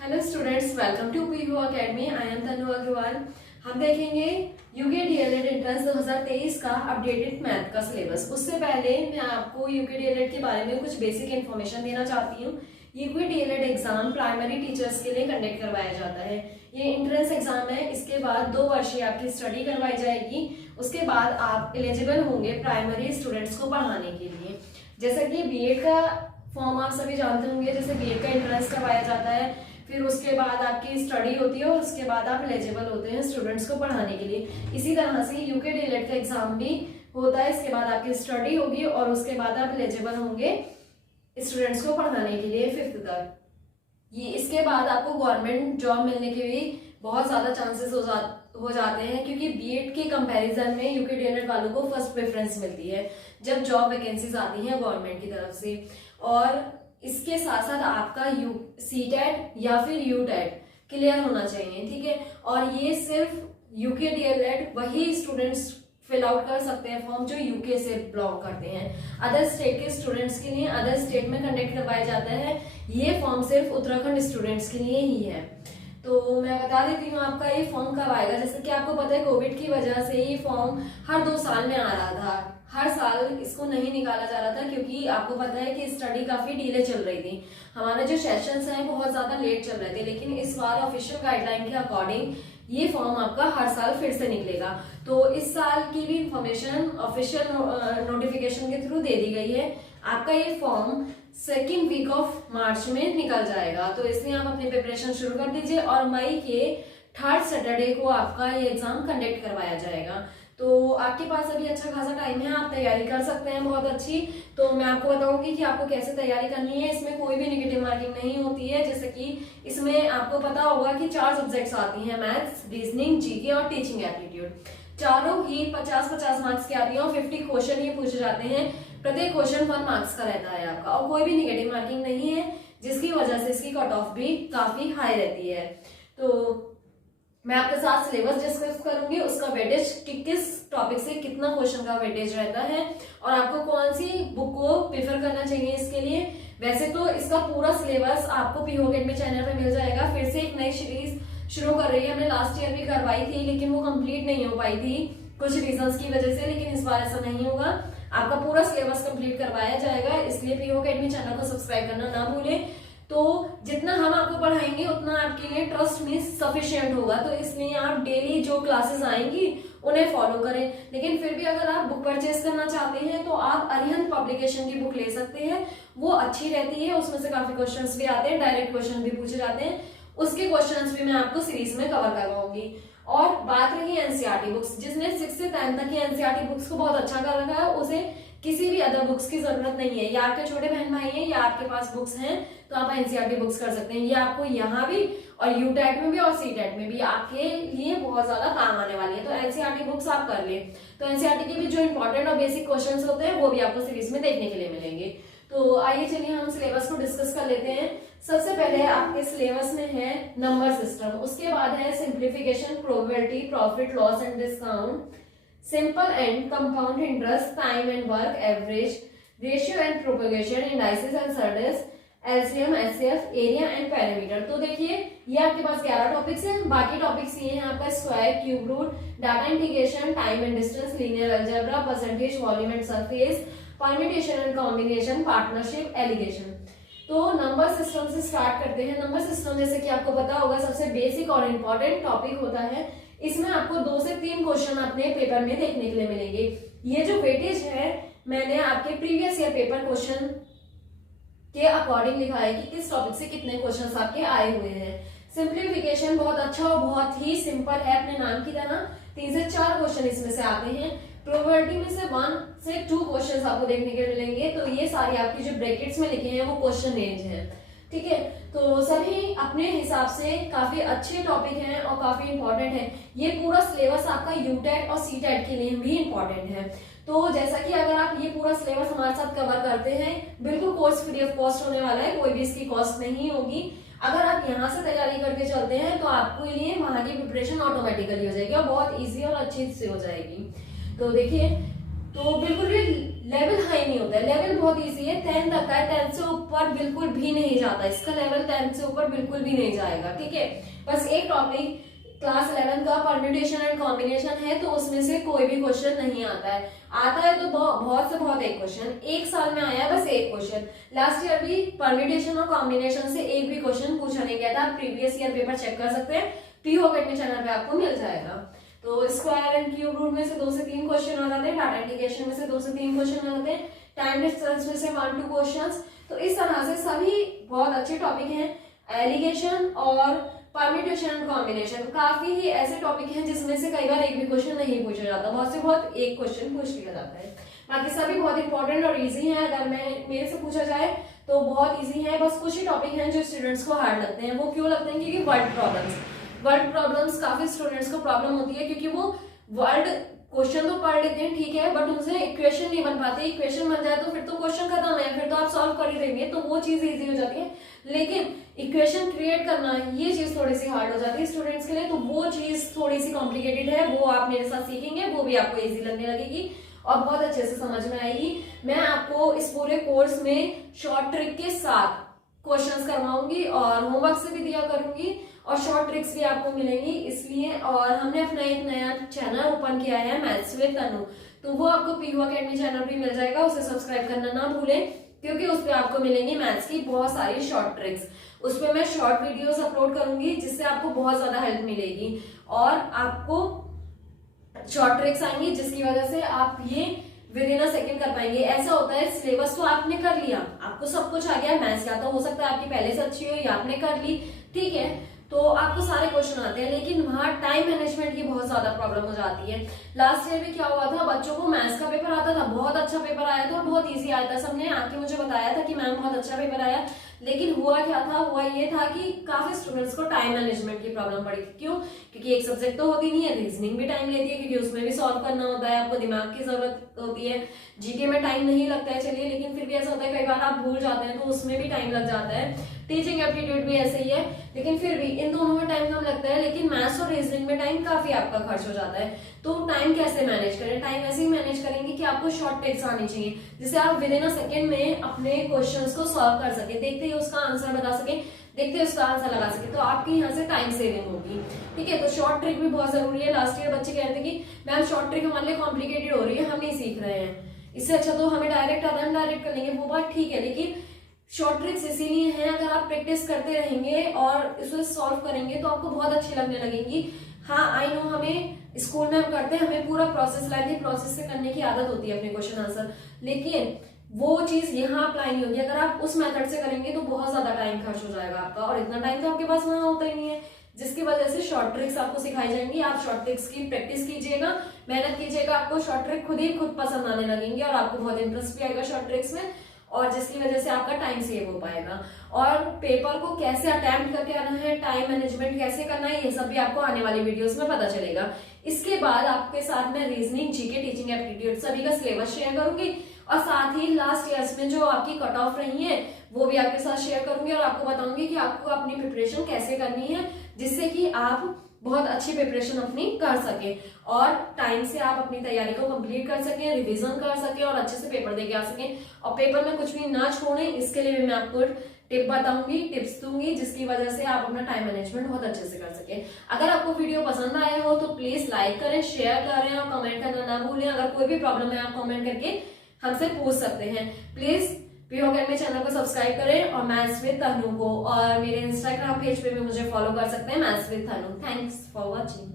Hello students, welcome to PU academy. I am Tanu Agrawal. हम देखेंगे UK DElEd entrance 2023 का updated math का syllabus. उससे पहले मैं आपको यूके डीएलएड के बारे में कुछ बेसिक इन्फॉर्मेशन देना चाहती हूँ। UK DElEd exam primary teachers के लिए कंडक्ट करवाया जाता है। ये एंट्रेंस एग्जाम है। इसके बाद 2 वर्षीय आपकी स्टडी करवाई जाएगी। उसके बाद आप एलिजिबल होंगे प्राइमरी स्टूडेंट्स को पढ़ाने के लिए। जैसा कि बीएड का फॉर्म आप सभी जानते होंगे, जैसे बीएड का एंट्रेंस करवाया जाता है, फिर उसके बाद आपकी स्टडी होती है और उसके बाद आप एलिजिबल होते हैं स्टूडेंट्स को पढ़ाने के लिए। इसी तरह से यूके डीएलएड का एग्जाम भी होता है। इसके बाद आपकी स्टडी होगी और उसके बाद आप एलिजिबल होंगे स्टूडेंट्स को पढ़ाने के लिए 5th तक। ये इसके बाद आपको गवर्नमेंट जॉब मिलने के भी बहुत ज्यादा चांसेस हो जाते हैं, क्योंकि बीएड के कंपैरिजन में यूके डीएलएड वालों को फर्स्ट प्रेफरेंस मिलती है जब जॉब वैकेंसीज आती हैं गवर्नमेंट की तरफ से। और इसके साथ साथ आपका सीटेट या फिर यूटेट क्लियर होना चाहिए, ठीक है। और ये सिर्फ यूके डीएलएड वही स्टूडेंट्स फिल आउट कर सकते हैं फॉर्म जो यूके से बिलोंग करते हैं। अदर स्टेट के स्टूडेंट्स के लिए अदर स्टेट में कंडक्ट करवाया जाता है। ये फॉर्म सिर्फ उत्तराखंड स्टूडेंट्स के लिए ही है। तो मैं बता देती हूँ आपका ये फॉर्म कब आएगा। जैसे कि आपको पता है कोविड की वजह से ये फॉर्म हर 2 साल में आ रहा था। हर साल इसको नहीं निकाला जा रहा था, क्योंकि आपको पता है कि स्टडी काफी डिले चल रही थी। हमारे जो सेशंस हैं बहुत ज्यादा लेट चल रहे थे, लेकिन इस बार ऑफिशियल गाइडलाइन के अकॉर्डिंग ये फॉर्म आपका हर साल फिर से निकलेगा। तो इस साल की भी इंफॉर्मेशन ऑफिशियल नोटिफिकेशन के थ्रू दे दी गई है। आपका ये form 2nd week of March में निकल जाएगा। तो इसलिए आप अपनी प्रिपरेशन शुरू कर दीजिए और मई के 3rd सैटरडे को आपका ये एग्जाम कंडक्ट करवाया जाएगा। तो आपके पास अभी अच्छा खासा टाइम है, आप तैयारी कर सकते हैं बहुत अच्छी। तो मैं आपको बताऊंगी कि आपको कैसे तैयारी करनी है। इसमें कोई भी नेगेटिव मार्किंग नहीं होती है। जैसे कि इसमें आपको पता होगा कि 4 सब्जेक्ट्स आती हैं, मैथ्स, रीजनिंग, जीके और टीचिंग एप्टीट्यूड। चारों ही 50-50 मार्क्स की आती है और 50 क्वेश्चन ये पूछे जाते हैं। प्रत्येक क्वेश्चन 1 मार्क्स का रहता है आपका और कोई भी नेगेटिव मार्किंग नहीं है, जिसकी वजह से इसकी कट ऑफ भी काफी हाई रहती है। तो मैं आपके साथ सिलेबस डिस्कस करूंगी, उसका वेटेज किस टॉपिक से कितना क्वेश्चन का वेटेज रहता है और आपको कौन सी बुक को प्रेफर करना चाहिए इसके लिए। वैसे तो इसका पूरा सिलेबस आपको पीयू अकेडमी चैनल पे मिल जाएगा। फिर से एक नई सीरीज शुरू कर रही है। हमने लास्ट ईयर भी करवाई थी, लेकिन वो कंप्लीट नहीं हो पाई थी कुछ रीजंस की वजह से, लेकिन इस बार ऐसा नहीं होगा। आपका पूरा सिलेबस कंप्लीट करवाया जाएगा, इसलिए पीयू अकेडमी चैनल को सब्सक्राइब करना ना भूलें। तो जितना हम आपको पढ़ाएंगे उतना आपके लिए ट्रस्ट में सफिशिएंट होगा। तो इसलिए आप डेली जो क्लासेस आएंगी उन्हें फॉलो करें। लेकिन फिर भी अगर आप बुक परचेज करना चाहते हैं तो आप अरिहंत पब्लिकेशन की बुक ले सकते हैं। वो अच्छी रहती है, उसमें से काफी क्वेश्चंस भी आते हैं, डायरेक्ट क्वेश्चन भी पूछे जाते हैं। उसके क्वेश्चंस भी मैं आपको सीरीज में कवर करवाऊंगी। और बात रही एनसीईआरटी बुक्स, जिसने 6 से 10 तक की एनसीईआरटी बुक्स को बहुत अच्छा कर रखा है, उसे किसी भी अदर बुक्स की जरूरत नहीं है। या आपके छोटे बहन भाई हैं या आपके पास बुक्स हैं तो आप एनसीईआरटी बुक्स कर सकते हैं। ये आपको यहाँ भी और यूटेट में भी और सीटेट में भी आपके लिए बहुत ज्यादा काम आने वाली है। तो एनसीईआरटी बुक्स आप कर ले। तो एनसीईआरटी के भी जो इंपॉर्टेंट और बेसिक क्वेश्चंस होते हैं वो भी आपको सीरीज में देखने के लिए मिलेंगे। तो आइए चलिए हम सिलेबस को डिस्कस कर लेते हैं। सबसे पहले आपके सिलेबस में है नंबर सिस्टम, उसके बाद है simplification, probability, profit, loss and discount, simple and compound interest, time and work, average, ratio and propagation, indices and surds, LCM, HCF, area and perimeter. तो देखिए ये आपके पास 11 टॉपिक्स हैं। बाकी टॉपिक्स ये हैं आपका square, cube root, data integration, time and distance, linear algebra, percentage, volume and surface, permutation and combination, partnership, alligation. तो नंबर सिस्टम से स्टार्ट करते हैं। नंबर सिस्टम जैसे कि आपको पता होगा सबसे बेसिक और इम्पोर्टेंट टॉपिक होता है। इसमें आपको 2 से 3 क्वेश्चन अपने पेपर में देखने के लिए मिलेंगे। ये जो वेटेज है मैंने आपके प्रीवियस ईयर पेपर क्वेश्चन के अकॉर्डिंग लिखा है कि किस टॉपिक से कितने क्वेश्चंस आपके आए हुए हैं। सिंप्लीफिकेशन बहुत अच्छा और बहुत ही सिंपल है अपने नाम की तरह। 3 से 4 क्वेश्चन इसमें से आते हैं। प्रोबेबिलिटी में से 1 से 2 क्वेश्चंस आपको देखने के लिए मिलेंगे। तो ये सारी आपकी जो ब्रैकेट्स में लिखे हैं वो क्वेश्चन रेंज है, ठीक है। तो सभी अपने हिसाब से काफी अच्छे टॉपिक हैं और काफी इंपॉर्टेंट है। ये पूरा सिलेबस आपका यूटेट और सीटेट के लिए भी इंपॉर्टेंट है। तो जैसा कि अगर आप ये पूरा सिलेबस हमारे साथ कवर करते हैं, बिल्कुल कोर्स फ्री ऑफ कॉस्ट होने वाला है, कोई भी इसकी कॉस्ट नहीं होगी। अगर आप यहाँ से तैयारी करके चलते हैं तो आपको लिए वहां की प्रिपरेशन ऑटोमेटिकली हो जाएगी और बहुत ईजी और अच्छी से हो जाएगी। तो देखिए तो बिल्कुल भी लेवल हाई नहीं होता है, लेवल बहुत इजी है, 10 तक का है, 10 से ऊपर बिल्कुल भी नहीं जाता, इसका लेवल 10 से ऊपर बिल्कुल भी नहीं जाएगा, ठीक है। बस एक टॉपिक क्लास 11 का परम्यूटेशन एंड कॉम्बिनेशन है, तो उसमें से कोई भी क्वेश्चन नहीं आता है तो बहुत से बहुत एक क्वेश्चन, एक साल में आया है बस एक क्वेश्चन। लास्ट ईयर भी परम्यूटेशन और कॉम्बिनेशन से एक भी क्वेश्चन पूछा नहीं गया था, आप प्रीवियस ईयर पेपर चेक कर सकते हैं, पीओ अकेडमी चैनल पे आपको मिल जाएगा। तो स्क्वायर एंड क्यूब रूट में से 2 से 3 क्वेश्चन आ जाते हैं, डाटा इंटीग्रेशन में से 2 से 3 क्वेश्चन आ जाते हैं, टाइम डिस्टेंस में से 1-2 क्वेश्चंस। तो इस तरह से सभी बहुत अच्छे टॉपिक हैं। एलिगेशन और परम्यूटेशन एंड कॉम्बिनेशन काफी ही ऐसे टॉपिक हैं जिसमें से कई बार एक भी क्वेश्चन नहीं पूछा जाता, बहुत से बहुत एक क्वेश्चन पूछ लिया जाता है। बाकी सभी बहुत इंपॉर्टेंट और इजी हैं, अगर मेरे से पूछा जाए तो बहुत इजी है। बस कुछ ही टॉपिक हैं जो स्टूडेंट्स को हार्ड लगते हैं। वो क्यों लगते हैं? क्योंकि वर्ड प्रॉब्लम्स काफी स्टूडेंट्स को प्रॉब्लम होती है, क्योंकि वो वर्ड क्वेश्चन तो पढ़ लेते हैं, ठीक है, बट उनसे इक्वेशन नहीं बन पाती। इक्वेशन बन जाए तो फिर तो क्वेश्चन खत्म है, फिर तो आप सॉल्व कर ही देंगे, तो वो चीज इजी हो जाती है। लेकिन इक्वेशन क्रिएट करना, ये चीज थोड़ी सी हार्ड हो जाती है स्टूडेंट्स के लिए, तो वो चीज थोड़ी सी कॉम्प्लिकेटेड है, वो आप मेरे साथ सीखेंगे, वो भी आपको इजी लगने लगेगी और बहुत अच्छे से समझ में आएगी। मैं आपको इस पूरे कोर्स में शॉर्ट ट्रिक के साथ क्वेश्चंस करवाऊंगी और होमवर्क से भी दिया करूंगी और शॉर्ट ट्रिक्स भी आपको मिलेंगी, इसलिए। और हमने अपना एक नया चैनल ओपन किया है मैथ्स विद तनु, तो वो आपको पीयू अकेडमी चैनल भी मिल जाएगा, उसे सब्सक्राइब करना ना भूलें, क्योंकि उस पर आपको मिलेंगी मैथ्स की बहुत सारी शॉर्ट ट्रिक्स। उस पर मैं शॉर्ट वीडियोस अपलोड करूंगी जिससे आपको बहुत ज्यादा हेल्प मिलेगी और आपको शॉर्ट ट्रिक्स आएंगी जिसकी वजह से आप ये विद इन अ सेकेंड कर पाएंगे। ऐसा होता है सिलेबस तो आपने कर लिया, आपको सब कुछ आ गया, मैथ्स या तो हो सकता है आपकी पहले से अच्छी हो या आपने कर ली, ठीक है, तो आपको सारे क्वेश्चन आते हैं, लेकिन वहां टाइम मैनेजमेंट की बहुत ज्यादा प्रॉब्लम हो जाती है। लास्ट ईयर में क्या हुआ था, बच्चों को मैथ्स का पेपर आता था, बहुत अच्छा पेपर आया था और बहुत इजी आया था, सबने आके मुझे बताया था कि मैम बहुत अच्छा पेपर आया, लेकिन हुआ क्या था, हुआ ये था कि काफी स्टूडेंट्स को टाइम मैनेजमेंट की प्रॉब्लम पड़ी थी। क्यों? क्योंकि एक सब्जेक्ट तो होती नहीं है, रीजनिंग भी टाइम लेती है, क्योंकि उसमें भी सॉल्व करना होता है, आपको दिमाग की जरूरत होती है। जीके में टाइम नहीं लगता है, चलिए, लेकिन फिर भी ऐसा होता है कई बार आप भूल जाते हैं, तो उसमें भी टाइम लग जाता है। टीचिंग एप्टीट्यूड भी ऐसे ही है, लेकिन फिर भी इन दोनों में टाइम कम लगता है, लेकिन मैथ्स और रीजनिंग में टाइम काफी आपका खर्च हो जाता है। तो टाइम कैसे मैनेज करें? टाइम ऐसे ही मैनेज करेंगे कि आपको शॉर्ट ट्रिक्स आनी चाहिए, जिससे आप विद इन अ सेकेंड में अपने क्वेश्चंस को सॉल्व कर सके, देखते ही उसका आंसर बता सके, देखते ही उसका आंसर लगा सके, तो आपकी यहाँ से टाइम सेविंग होगी, ठीक है। तो शॉर्ट ट्रिक भी बहुत जरूरी है। लास्ट ईयर बच्चे कहते थे कि मैम शॉर्ट ट्रिक हमारे लिए कॉम्प्लिकेटेड हो रही है, हम नहीं सीख रहे हैं, इससे अच्छा तो हमें डायरेक्ट आता है, डायरेक्ट कर लेंगे, वो बात ठीक है, लेकिन शॉर्ट ट्रिक्स इसीलिए हैं, अगर आप प्रैक्टिस करते रहेंगे और इसे सॉल्व करेंगे तो आपको बहुत अच्छी लगने लगेंगी। हाँ, आई नो, हमें स्कूल में हम करते हैं, हमें पूरा प्रोसेस लाइक प्रोसेस से करने की आदत होती है अपने क्वेश्चन आंसर, लेकिन वो चीज यहाँ अप्लाई नहीं होगी। अगर आप उस मेथड से करेंगे तो बहुत ज्यादा टाइम खर्च हो जाएगा आपका, और इतना टाइम तो आपके पास वहां होता ही नहीं है, जिसकी वजह से शॉर्ट ट्रिक्स आपको सिखाई जाएंगी। आप शॉर्ट ट्रिक्स की प्रैक्टिस कीजिएगा, मेहनत कीजिएगा, आपको शॉर्ट ट्रिक खुद पसंद आने लगेंगे और आपको बहुत इंटरेस्ट भी आएगा शॉर्ट ट्रिक्स में, और जिसकी वजह से आपका टाइम सेव हो पाएगा। और पेपर को कैसे अटेम्प्ट करके आना है, टाइम मैनेजमेंट कैसे करना है, ये सब भी आपको आने वाली वीडियोस में पता चलेगा। इसके बाद आपके साथ मैं रीजनिंग, जीके, टीचिंग एप्टीट्यूड सभी का सिलेबस शेयर करूंगी, और साथ ही लास्ट ईयर्स में जो आपकी कट ऑफ रही है वो भी आपके साथ शेयर करूंगी, और आपको बताऊंगी कि आपको अपनी प्रिपरेशन कैसे करनी है, जिससे कि आप बहुत अच्छी प्रिपरेशन अपनी कर सके और टाइम से आप अपनी तैयारी को कंप्लीट कर सके, रिवीजन कर सके और अच्छे से पेपर देके आ सके, और पेपर में कुछ भी ना छोड़े, इसके लिए भी मैं आपको टिप बताऊंगी, टिप्स दूंगी, जिसकी वजह से आप अपना टाइम मैनेजमेंट बहुत अच्छे से कर सके। अगर आपको वीडियो पसंद आया हो तो प्लीज लाइक करें, शेयर करें और कमेंट करना ना भूलें। अगर कोई भी प्रॉब्लम है आप कमेंट करके हमसे पूछ सकते हैं। प्लीज पीयू अकेडमी चैनल को सब्सक्राइब करें और मैथ्स विद तनु को, और मेरे इंस्टाग्राम पेज पे भी मुझे फॉलो कर सकते हैं, maths with Tanu. Thanks for watching.